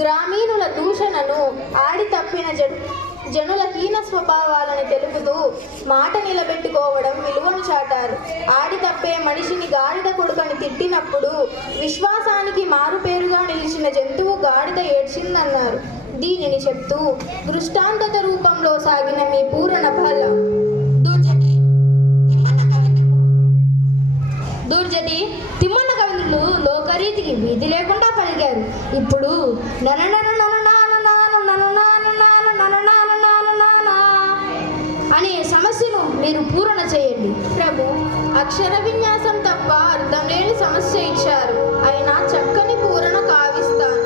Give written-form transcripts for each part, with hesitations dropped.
గ్రామీణుల దూషణను ఆడి తప్పిన జనుల హీన స్వభావాలను తెలుపుతూ మాట నిలబెట్టుకోవడం విలువను చాటారు. ఆడి తప్పే మనిషిని గాడిద కొడుకని తిట్టినప్పుడు విశ్వాసానికి మారుపేరుగా నిలిచిన జంతువు గాడిద ఏడ్చిందన్నారు. దీనిని చెప్తూ దృష్టాంతత రూపంలో సాగిన మీ పూరణ ఫల దూర్జటి తిమ్మన్న కవితులు లోకరీతికి వీధి లేకుండా పలికారు. ఇప్పుడు అనే సమస్యను మీరు పూరణ చేయండి. ప్రభు అక్షర విన్యాసం తప్ప అర్థం లేని సమస్య ఇచ్చారు. అయినా చక్కని పూరణ కావిస్తాను.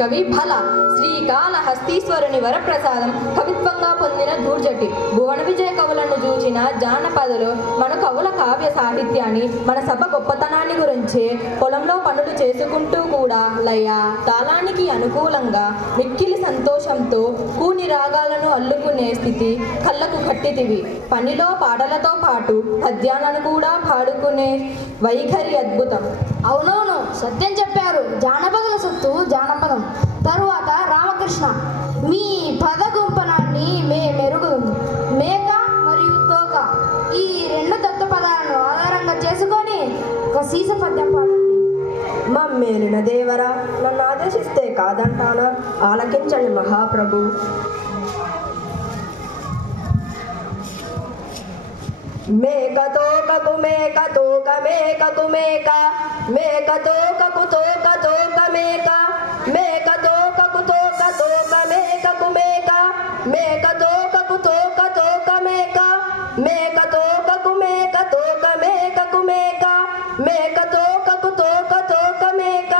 కవి భల శ్రీకాళహస్తీశ్వరుని వరప్రసాదం కవిత్వంగా పొందిన దూర్జటి భువన విజయ కవులను చూచిన జానపదలో మన కవుల కావ్య సాహిత్యాన్ని మన సభ గొప్పతనాన్ని గురించి పొలంలో పనులు చేసుకుంటూ కూడా లయ తాళానికి అనుకూలంగా మిక్కిలి సంతోషంతో కూని రాగాలను అల్లుకునే స్థితి కళ్ళకు కట్టితివి. పనిలో పాటలతో పాటు పద్యాలను కూడా పాడుకునే వైఖరి అద్భుతం. అవునవును, సత్యం చెప్పారు. జానపదుల సొత్తు జానపదం. తరువాత రామకృష్ణ, మీ పద గుంపనాన్ని మెరుగు మేక మరియు తోక ఈ రెండు దత్త పదాలను ఆధారంగా చేసుకొని ఒక సీస పద్యం పాడండి. మమ్మేలిన దేవరా, నన్ను ఆదేశిస్తే కాదంటానా? ఆలకించండి మహాప్రభు. మేక తోకకు మేక తోక మేకకు మేక మేక తోకకు తోక తోక మేక మేక తోకకు తోక తోక మేకకు మేక మేక తోకకు తోక తోక మేక మేక తోకకు మేక తోక మేకకు మేక మేక తోకకు తోక తోక మేక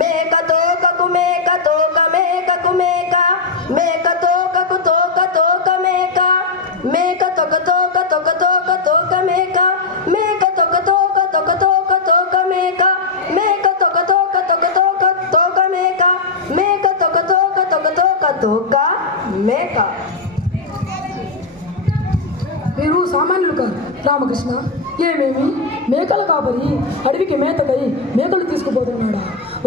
మేక తోకకు మేక తోక మేకకు మేక మేక తోకకు తోక తోక మేక మేక తోక తోక తోక తోక తోక మేక మేక తోక తోక తోక తోక తోక మేక మేక తోక తోక తోక తోక తోక మేక మేక తోక తోక తోక తోక తోక మేక. మీరు సామాన్యులు కాదు రామకృష్ణ. ఏమేమి మేకల కాపరి అడవికి మేతకై మేకలు తీసుకుపోతున్నాడా?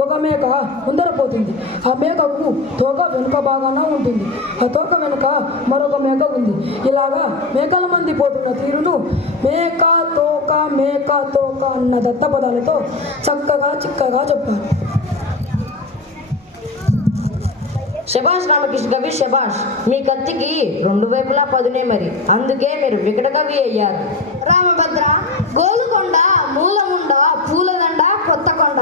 ఒక మేక ముందర పోతుంది. ఆ మేకకు తోక వెనుక బాగానే ఉంటుంది. ఆ తోక వెనుక మరొక మేక ఉంది. ఇలాగా మేకల మంది పోతున్న తీరును మేక తోక అన్న దత్తపదాలతో చక్కగా చిక్కగా చెప్పారు. శభాష్ రామకృష్ణ కవి శభాష్. మీ కత్తికి రెండు వైపులా పదునే, మరి అందుకే మీరు వికట కవి అయ్యారు. రామభద్ర, గోలుకొండ, మూలముండ, పూలదండ, కొత్తకొండ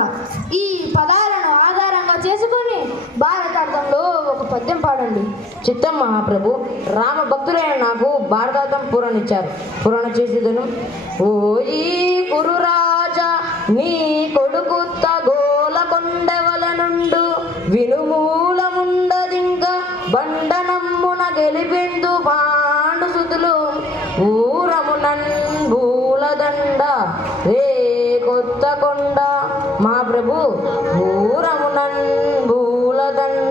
ఈ పదాలను ఆధారంగా చేసుకొని భారతార్థంలో ఒక పద్యం పాడండి. చిత్తం మహాప్రభు. రామ భక్తులైన నాకు భారతార్థం పూరణిచ్చారు. పూరణ చేసేదను. ఓయి కురురాజా, నీ కొడుకు గోలకొండవల నుండు వినుమూలముండదింక బండనమ్మున గెలిపిందు పాండు సుతులు ఊరమునన్ భూలదండ రే కొత్త కొండ. మా ప్రభు ఊరమునన్